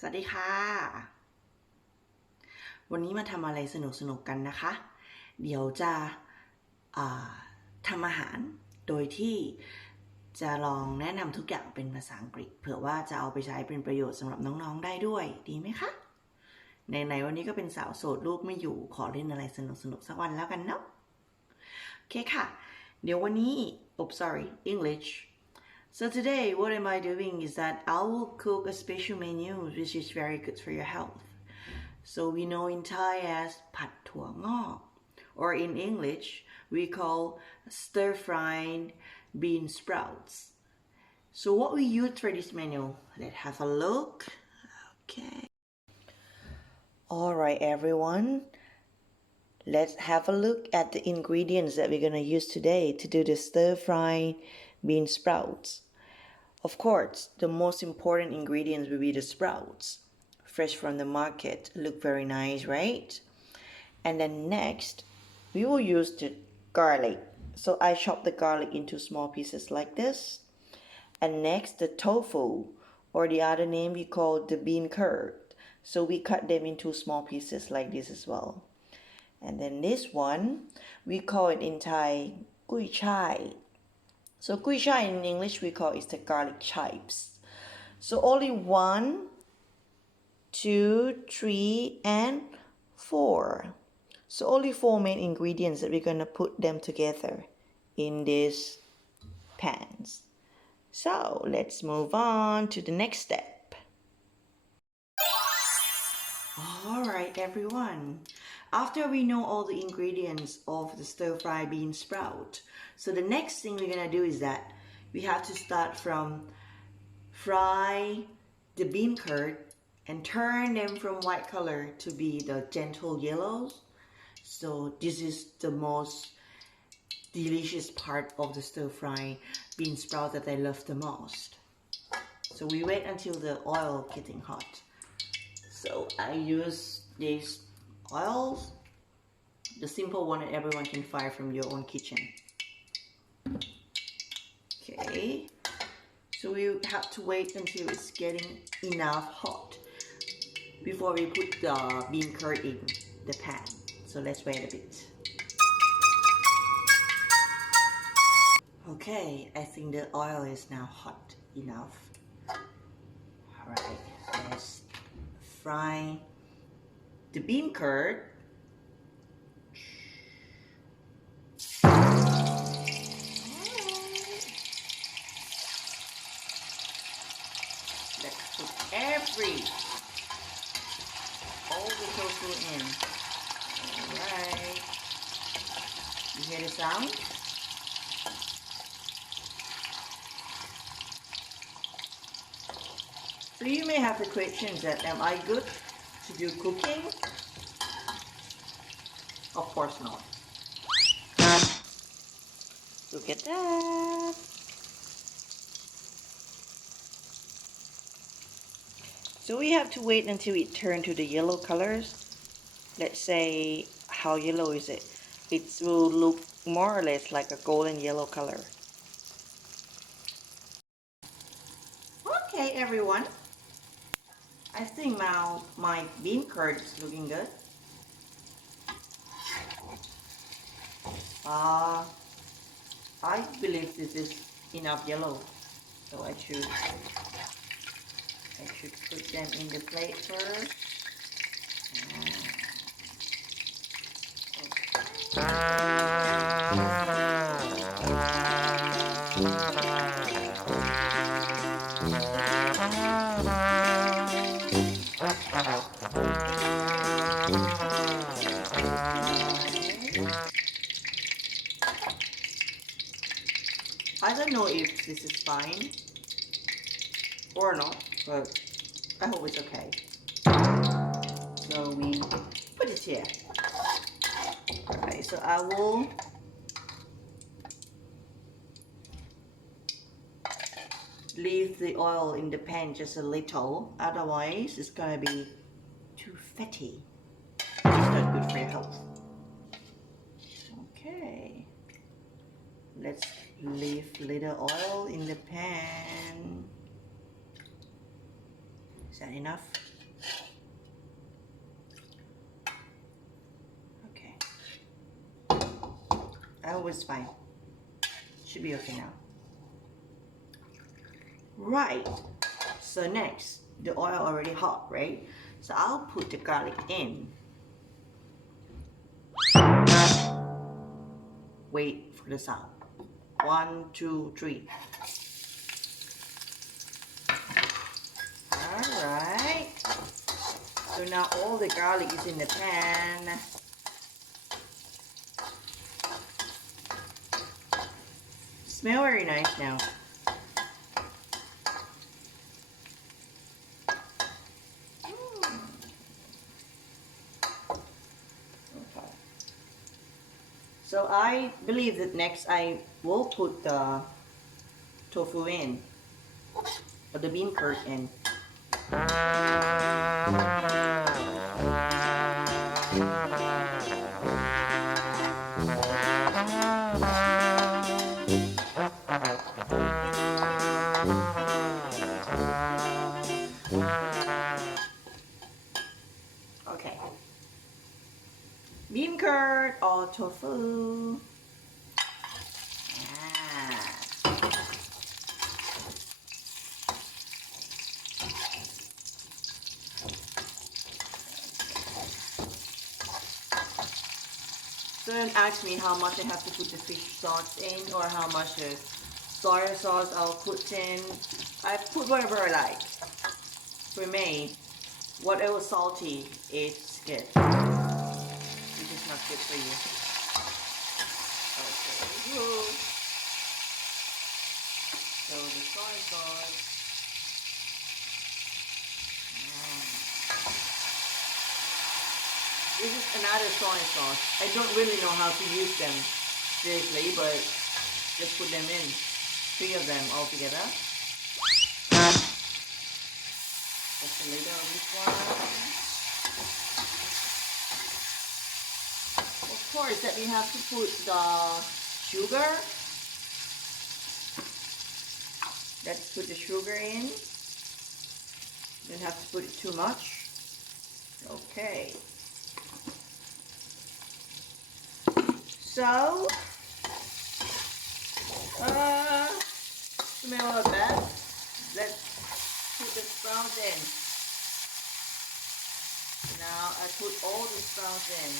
สวัสดีค่ะวันนี้มาทำอะไรสนุกกันนะคะ เดี๋ยวจะทำอาหารโดยที่จะลองแนะนำทุกอย่างเป็นภาษาอังกฤษเผื่อว่าจะเอาไปใช้เป็นประโยชน์สำหรับน้องๆได้ด้วยดีไหมคะในวันนี้ก็เป็นสาวโสดลูกไม่อยู่ขอเล่นอะไรสนุกสักวันแล้วกันเนาะโอเคค่ะเดี๋ยววันนี้sorry English So today, what am I doing is that I will cook a special menu which is very good for your health. So we know in Thai as ผัดถั่วงอก or in English we call stir-fried bean sprouts. So what we use for this menu, let's have a look. Okay. Alright everyone, let's have a look at the ingredients that we're going to use today to do the stir-fried bean sprouts.Of course, the most important ingredients will be the sprouts, fresh from the market, look very nice, right? And then next, we will use the garlic. So I chop the garlic into small pieces like this. And next, the tofu, or the other name we call the bean curd. So we cut them into small pieces like this as well. And then this one, we call it in Thai, gui chai.So gui chai in English we call it the garlic chives. So only 1, 2, 3, and 4. So only 4 main ingredients that we're going to put them together in these pans. So let's move on to the next step. Alright everyone. After we know all the ingredients of the stir-fry bean sprout, so the next thing we're gonna do is that we have to start from fry the bean curd and turn them from white color to be the gentle yellows. So this is the most delicious part of the stir-fry bean sprout that I love the most. So we wait until the oil getting hot. So I use these oils, the simple one that everyone can fry from your own kitchen. Okay, so we have to wait until it's getting enough hot before we put the bean curd in the pan. So let's wait a bit. Okay, I think the oil is now hot enough. Alright, let's fry the bean curd. Let's put all the tofu in. Alright. You hear the sound? So you may have the questions that am I good to do cooking? Of course not. Look at that. So we have to wait until it turns to the yellow colors. Let's say how yellow is it? It will look more or less like a golden yellow color. Okay everyone. I think now my bean curd is looking good. I believe this is enough yellow, so I should put them in the plate first. I don't know if this is fine or not, but I hope it's okay. So we put it here. Okay, so I will leave the oil in the pan just a little, otherwise it's gonna be too fatty. It's not good for your health. Okay, let's leave little oil in the pan. Is that enough? I hope it's fine. Should be okay now. Right. So next, the oil already hot, right? So I'll put the garlic in. Wait for the sound. 1, 2, 3. Alright. So now all the garlic is in the pan. Smell very nice now. Okay. So I believe that next I will put the tofu in, or the bean curd in. Okay. Bean curd or tofu. Don't ask me how much I have to put the fish sauce in or how much the soy sauce I'll put in. I put whatever I like. For me, whatever salty, it's good. It's just not good for you. Okay. Woo. So the soy sauce. This is another soy sauce. I don't really know how to use them seriously, but just put them in. 3 of them all together. Just a little of this one. Of course, that we have to put the sugar. Let's put the sugar in. Don't have to put it too much. Okay. So, smell of that. Let's put the sprouts in. Now I put all the sprouts in.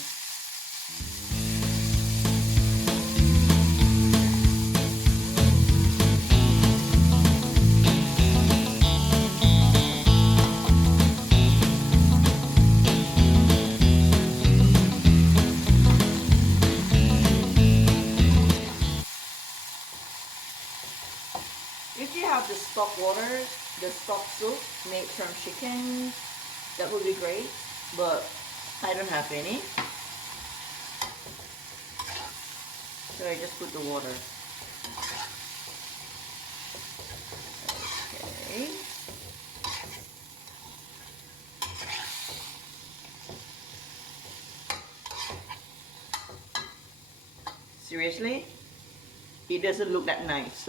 If you have the stock water, the stock soup made from chicken, that would be great, but I don't have any. So I just put the water. Okay. Seriously? It doesn't look that nice.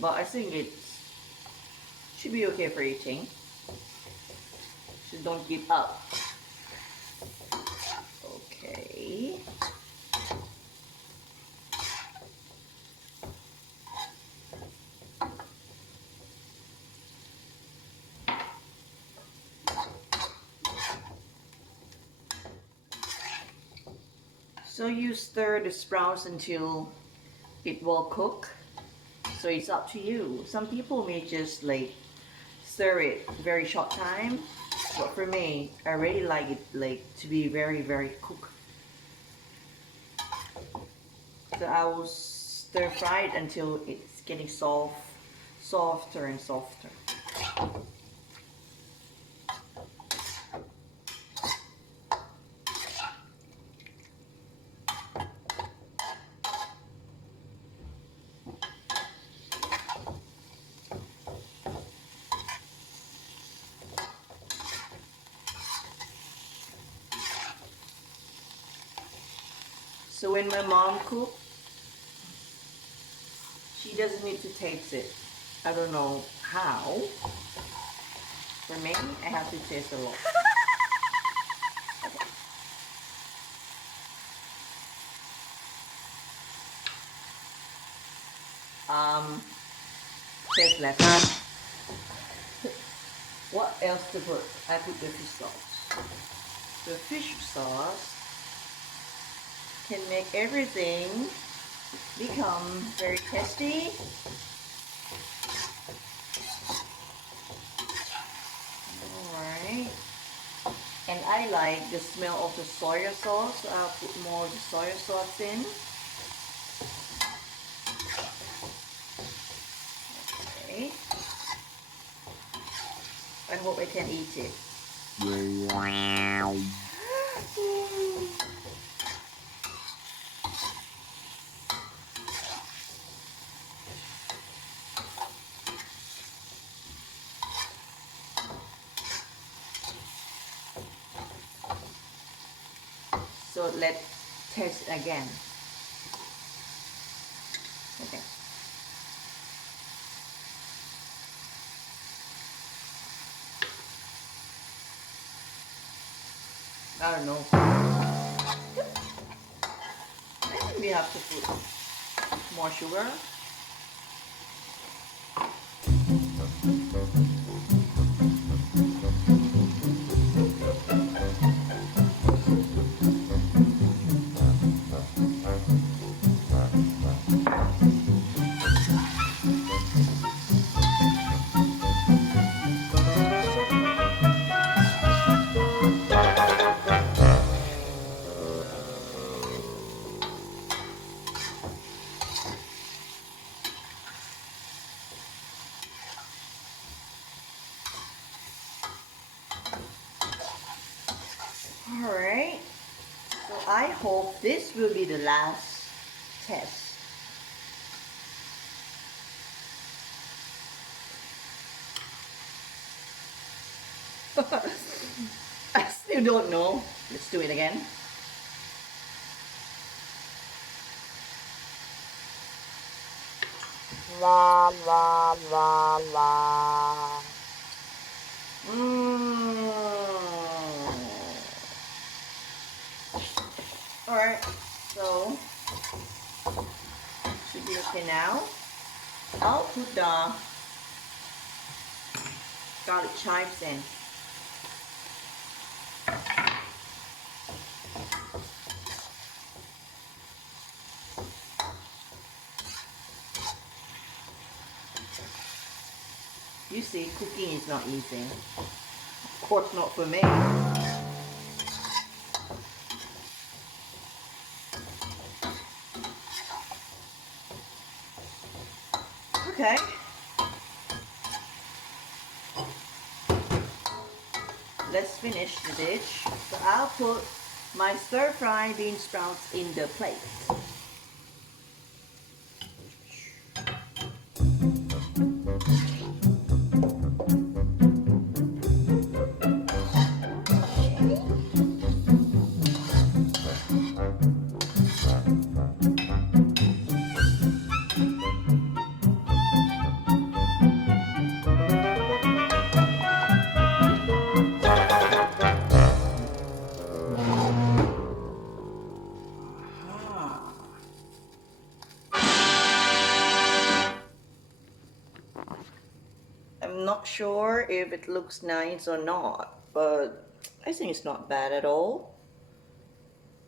But I think it should be okay for eating. So don't give up. Okay. So you stir the sprouts until it will cook. So it's up to you. Some people may just like stir it very short time, but for me, I really like it like to be very cooked. So I will stir fry it until it's getting softer and softer. So when my mom cooks, she doesn't need to taste it. I don't know how. For me, I have to taste a lot. Okay. tasteless. What else to put? I put the fish sauce. The fish sauce can make everything become very tasty. Alright. And I like the smell of the soy sauce, so I'll put more of the soy sauce in. Okay. I hope I can eat it. So let's taste it again. Okay. I don't know. I think we have to put more sugar. Alright, so I hope this will be the last test. I still don't know. Let's do it again. La la la la. Alright, so should be okay now. I'll put the garlic chives in. You see, cooking is not easy. Of course not for me. Okay. Let's finish the dish. So I'll put my stir-fry bean sprouts in the plate. I'm not sure if it looks nice or not, but I think it's not bad at all.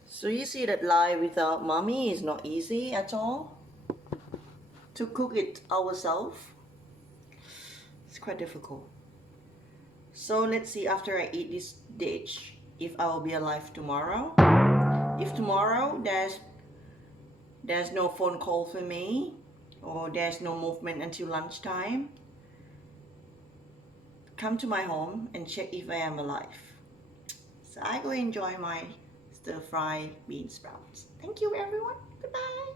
So you see that life without mommy is not easy at all. To cook it ourselves, it's quite difficult. So let's see after I eat this dish if I will be alive tomorrow. If tomorrow there's no phone call for me or there's no movement until lunchtime, come to my home and check if I am alive. So I go enjoy my stir-fry bean sprouts. Thank you everyone. Goodbye.